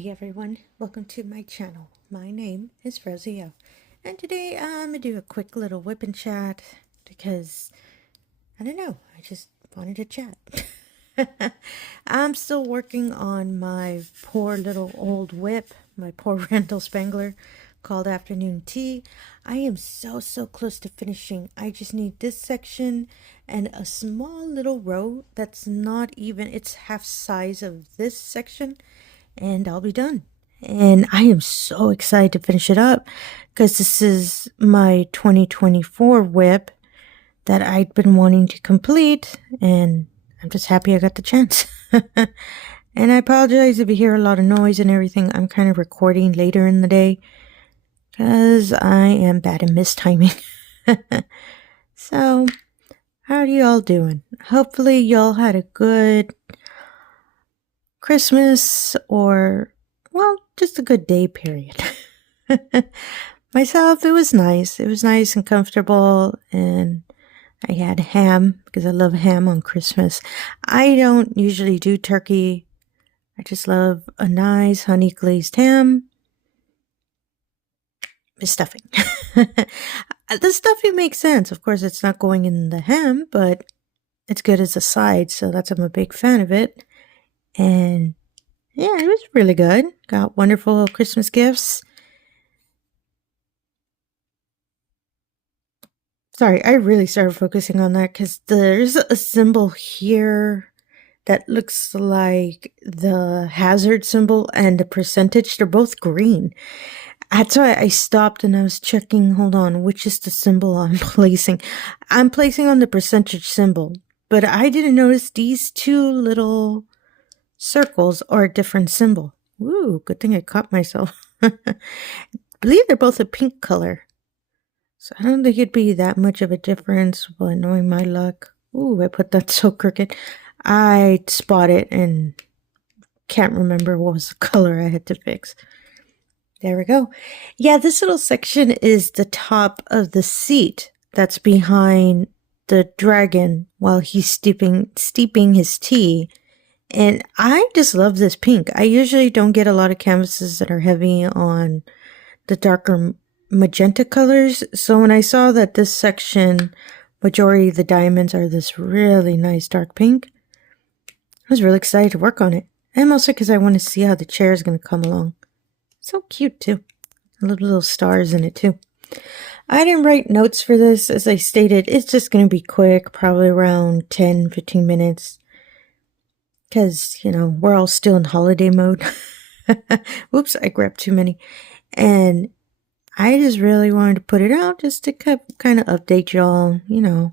Hey everyone, welcome to my channel. My name is Rosy O, and today I'm gonna do a quick little whip and chat because I don't know, I just wanted to chat. I'm still working on my poor little old whip, my poor Randall Spangler called Afternoon Tea. I am so close to finishing. I just need this section and a small little row that's not even, it's half size of this section, and I'll be done. And I am so excited to finish it up because this is my 2024 whip that I'd been wanting to complete, and I'm just happy I got the chance. And I apologize if you hear a lot of noise and everything. I'm kind of recording later in the day because I am bad at mistiming. So, how are you all doing? Hopefully y'all had a good Christmas, or, well, just a good day period. Myself, it was nice. It was nice and comfortable, and I had ham because I love ham on Christmas. I don't usually do turkey. I just love a nice honey glazed ham with stuffing. The stuffing makes sense. Of course, it's not going in the ham, but it's good as a side, so I'm a big fan of it. And yeah, it was really good. Got wonderful Christmas gifts. Sorry, I really started focusing on that because there's a symbol here that looks like the hazard symbol and the percentage. They're both green. That's why I stopped and I was checking, hold on, which is the symbol I'm placing. I'm placing on the percentage symbol, but I didn't notice these two little circles are a different symbol. Ooh, good thing I caught myself. I believe they're both a pink color. So I don't think it'd be that much of a difference, but knowing my luck. Ooh, I put that so crooked. I spot it and can't remember what was the color I had to fix. There we go. Yeah, this little section is the top of the seat that's behind the dragon while he's steeping his tea. And I just love this pink. I usually don't get a lot of canvases that are heavy on the darker magenta colors. So when I saw that this section, majority of the diamonds are this really nice dark pink, I was really excited to work on it. And mostly because I want to see how the chair is going to come along. So cute too. Little stars in it too. I didn't write notes for this. As I stated, it's just going to be quick, probably around 10-15 minutes. Because, you know, we're all still in holiday mode. Whoops, I grabbed too many. And I just really wanted to put it out just to kind of update y'all, you know,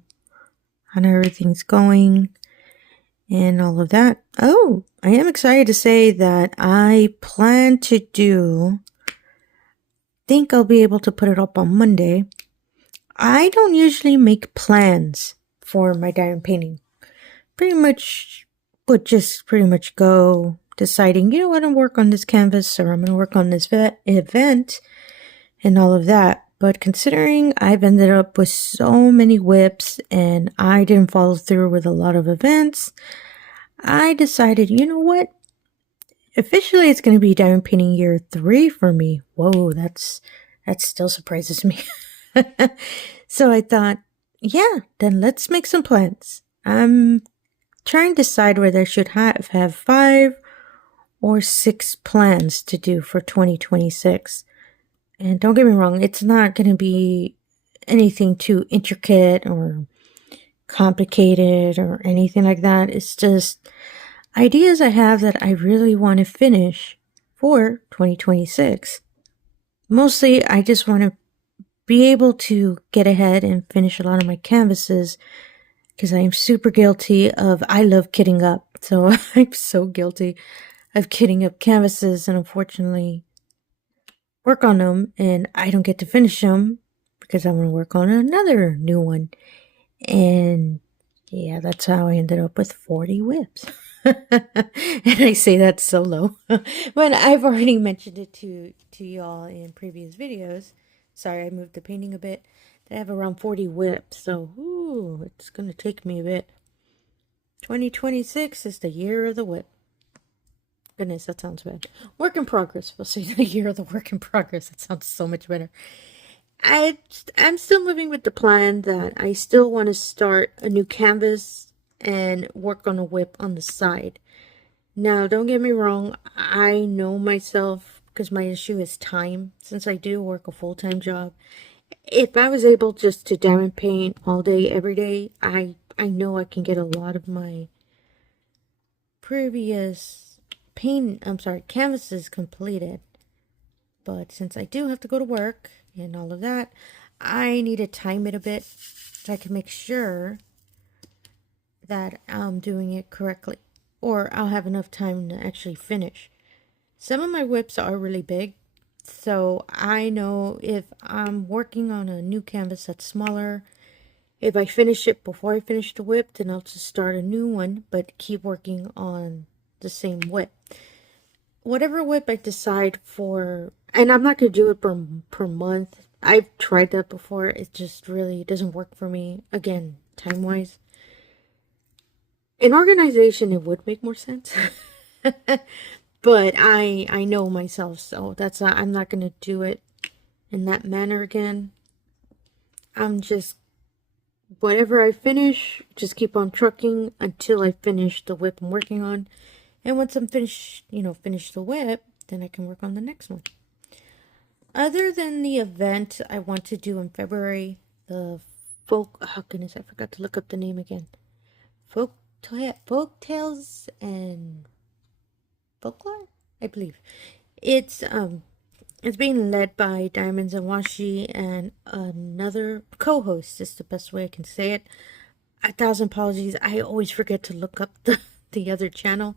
on how everything's going and all of that. Oh, I am excited to say that I plan to think I'll be able to put it up on Monday. I don't usually make plans for my diamond painting. Pretty much go deciding, you know what, I'm going to work on this canvas, or I'm going to work on this event and all of that. But considering I've ended up with so many whips and I didn't follow through with a lot of events, I decided, you know what, officially it's going to be diamond painting year 3 for me. Whoa, that still surprises me. So I thought, yeah, then let's make some plans. I'm trying to decide whether I should have 5 or 6 plans to do for 2026. And don't get me wrong, it's not going to be anything too intricate or complicated or anything like that. It's just ideas I have that I really want to finish for 2026. Mostly, I just want to be able to get ahead and finish a lot of my canvases, because I am super guilty of, I love kitting up. So I'm so guilty of kitting up canvases and unfortunately work on them and I don't get to finish them because I want to work on another new one. And yeah, that's how I ended up with 40 whips. And I say that so low. But I've already mentioned it to y'all in previous videos. Sorry, I moved the painting a bit. I have around 40 whips, so ooh, it's going to take me a bit. 2026 is the year of the whip. Goodness, that sounds bad. Work in progress. We'll say the year of the work in progress. That sounds so much better. I'm still living with the plan that I still want to start a new canvas and work on a WIP on the side. Now, don't get me wrong. I know myself because my issue is time. Since I do work a full-time job, if I was able just to diamond paint all day, every day, I know I can get a lot of my previous canvases completed. But since I do have to go to work and all of that, I need to time it a bit so I can make sure that I'm doing it correctly, or I'll have enough time to actually finish. Some of my WIPs are really big, so I know if I'm working on a new canvas that's smaller, if I finish it before I finish the WIP, then I'll just start a new one, but keep working on the same WIP. Whatever WIP I decide for, and I'm not going to do it per month. I've tried that before. It just really doesn't work for me. Again, time-wise. In organization, it would make more sense. But I know myself, so that's not, I'm not going to do it in that manner again. I'm just, whatever I finish, just keep on trucking until I finish the WIP I'm working on. And once I'm finished, finish the WIP, then I can work on the next one. Other than the event I want to do in February, the oh goodness, I forgot to look up the name again. Folk tales and folklore, I believe. It's being led by Diamonds and Washi and another co-host. Is the best way I can say it. 1,000 apologies. I always forget to look up the other channel.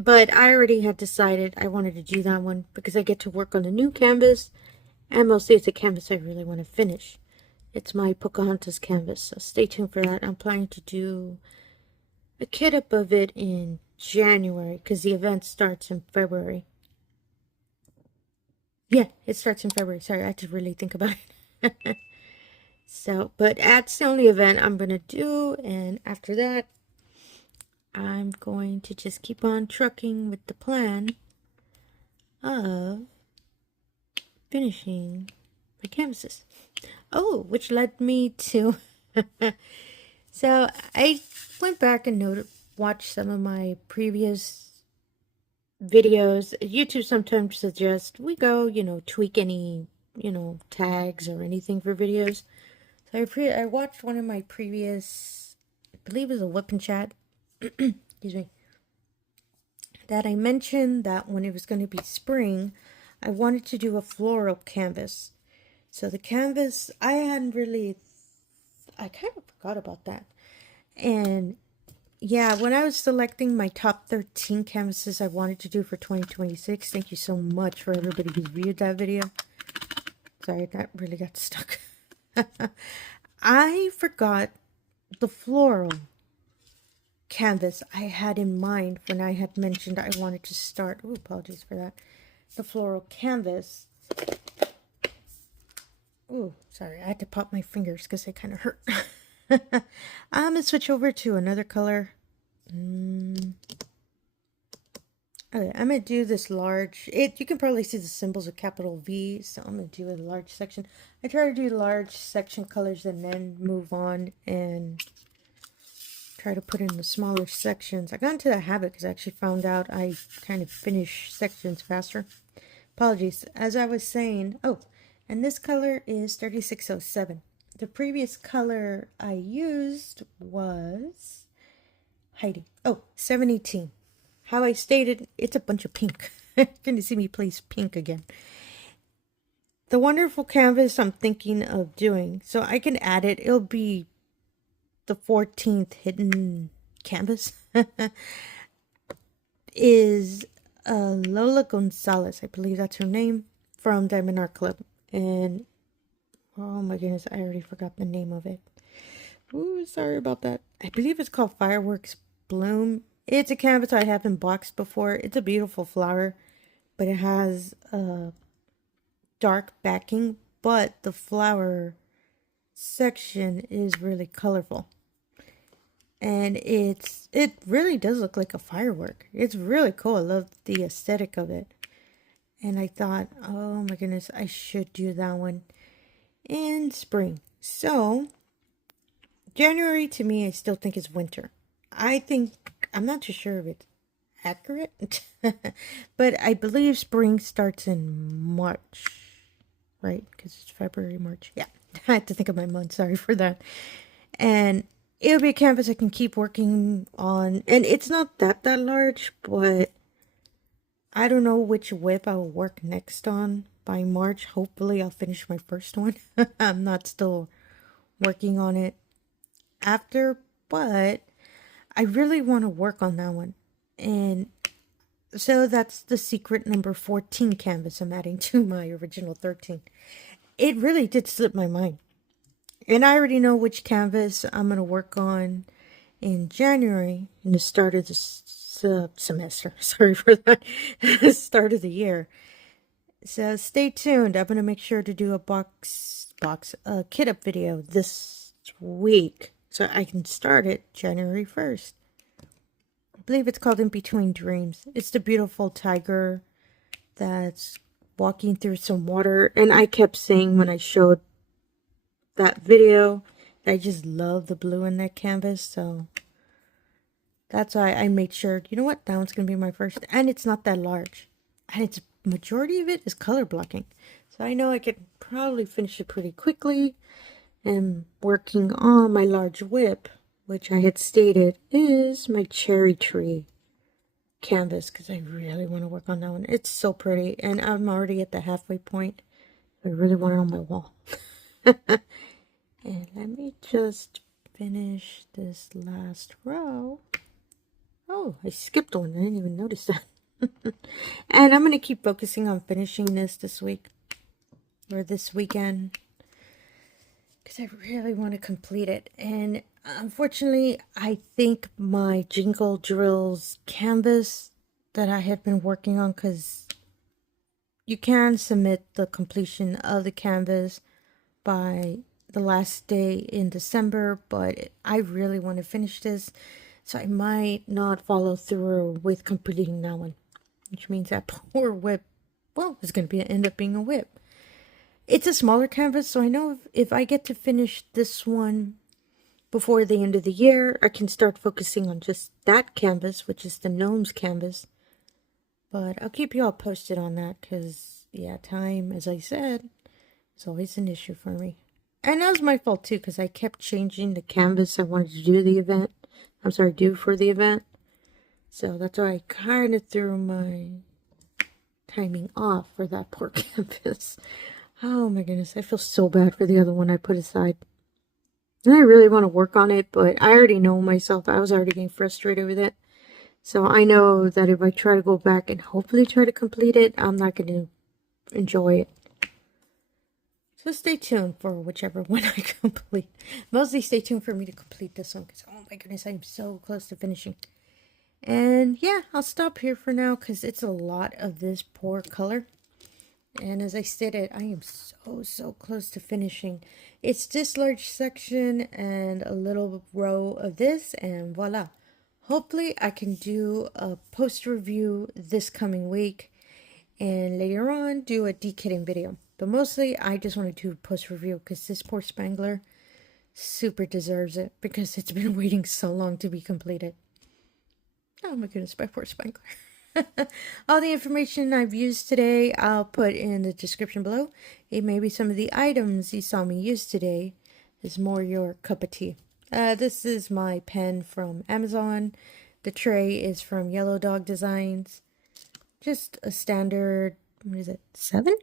But I already had decided I wanted to do that one because I get to work on a new canvas, and mostly it's a canvas I really want to finish. It's my Pocahontas canvas, so stay tuned for that. I'm planning to do a kit up of it in January because the event starts in February. Yeah, it starts in February. Sorry, I had to really think about it. So, but that's the only event I'm going to do, and after that, I'm going to just keep on trucking with the plan of finishing my canvases. Oh, which led me to... So, I went back and watched some of my previous videos. YouTube sometimes suggests we go, tweak any, tags or anything for videos. So, I watched one of my previous, I believe it was a WIP and chat. Excuse me, that I mentioned that when it was going to be spring, I wanted to do a floral canvas. So the canvas, I kind of forgot about that. And yeah, when I was selecting my top 13 canvases I wanted to do for 2026, thank you so much for everybody who viewed that video. Sorry, that really got stuck. I forgot the floral canvas I had in mind when I had mentioned I wanted to start. Oh, apologies for that. The floral canvas. Oh, sorry, I had to pop my fingers because they kind of hurt. I'm gonna switch over to another color. Okay, I'm gonna do this large. You can probably see the symbols of capital V, so I'm gonna do a large section. I try to do large section colors and then move on and try to put in the smaller sections. I got into the habit because I actually found out I kind of finish sections faster. Apologies. As I was saying, and this color is 3607. The previous color I used was Heidi. 718. How I stated, it's a bunch of pink. You're going to see me place pink again. The wonderful canvas I'm thinking of doing, so I can add it. It'll be the 14th hidden canvas is Lola Gonzalez. I believe that's her name, from diamondartclub. And oh my goodness, I already forgot the name of it. Ooh, sorry about that. I believe it's called Fireworks Bloom. It's a canvas I haven't boxed before. It's a beautiful flower, but it has a dark backing, but the flower section is really colorful. And it really does look like a firework. It's really cool. I love the aesthetic of it. And I thought, oh my goodness, I should do that one in spring. So January to me, I still think is winter. I'm not too sure if it's accurate, but I believe spring starts in March, right? Because it's February, March. Yeah, I had to think of my month. Sorry for that. And it'll be a canvas I can keep working on. And it's not that large, but I don't know which WIP I'll work next on by March. Hopefully I'll finish my first one. I'm not still working on it after, but I really want to work on that one. And so that's the secret number 14 canvas I'm adding to my original 13. It really did slip my mind. And I already know which canvas I'm going to work on in January, in the start of the semester. Sorry for that. Start of the year. So stay tuned. I'm going to make sure to do a kit up video this week, so I can start it January 1st. I believe it's called In Between Dreams. It's the beautiful tiger that's walking through some water. And I kept saying when I showed that video, I just love the blue in that canvas. So that's why I made sure, you know what, that one's going to be my first. And it's not that large. And it's majority of it is color blocking. So I know I could probably finish it pretty quickly. And working on my large WIP, which I had stated is my cherry tree canvas, because I really want to work on that one. It's so pretty, and I'm already at the halfway point. I really want it on my wall. And let me just finish this last row. Oh, I skipped one. I didn't even notice that. And I'm going to keep focusing on finishing this week or this weekend, because I really want to complete it. And unfortunately, I think my jingle drills canvas that I had been working on, because you can submit the completion of the canvas by the last day in December, but I really want to finish this, so I might not follow through with completing that one, which means that poor WIP, well, is going to end up being a WIP. It's a smaller canvas, so I know if I get to finish this one before the end of the year, I can start focusing on just that canvas, which is the gnomes canvas. But I'll keep you all posted on that, because, yeah, time, as I said, is always an issue for me. And that was my fault, too, because I kept changing the canvas I wanted to do do for the event. So that's why I kind of threw my timing off for that poor canvas. Oh my goodness, I feel so bad for the other one I put aside. And I really want to work on it, but I already know myself. I was already getting frustrated with it. So I know that if I try to go back and hopefully try to complete it, I'm not going to enjoy it. So stay tuned for whichever one I complete. Mostly stay tuned for me to complete this one, because oh my goodness, I'm so close to finishing. And yeah, I'll stop here for now, because it's a lot of this poor color. And as I stated, I am so close to finishing. It's this large section and a little row of this, and voila. Hopefully I can do a post review this coming week, and later on do a dekitting video. But mostly I just want to do a post review, because this poor spangler super deserves it, because it's been waiting so long to be completed. Oh my goodness, my poor spangler. All the information I've used today, I'll put in the description below. It may be some of the items you saw me use today is more your cup of tea. This is my pen from Amazon. The tray is from Yellow Dog Designs. Just a standard, what is it, 7?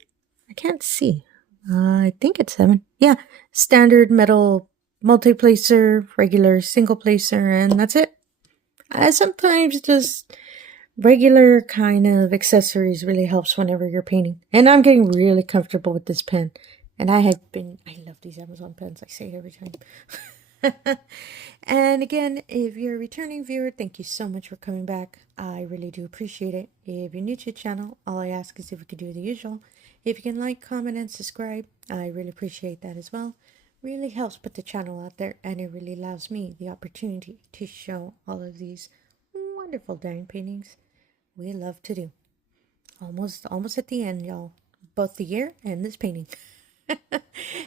I can't see. I think it's 7. Yeah, standard metal multi-placer, regular single placer, and that's it. Sometimes just regular kind of accessories really helps whenever you're painting. And I'm getting really comfortable with this pen. And I love these Amazon pens. I say it every time. And again, if you're a returning viewer, thank you so much for coming back. I really do appreciate it. If you're new to the channel, all I ask is if we could do the usual. If you can like, comment, and subscribe, I really appreciate that as well. Really helps put the channel out there, and it really allows me the opportunity to show all of these wonderful diamond paintings we love to do. Almost at the end, y'all. Both the year and this painting.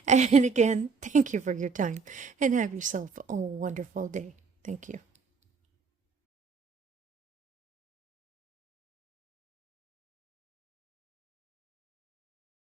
And again, thank you for your time, and have yourself a wonderful day. Thank you.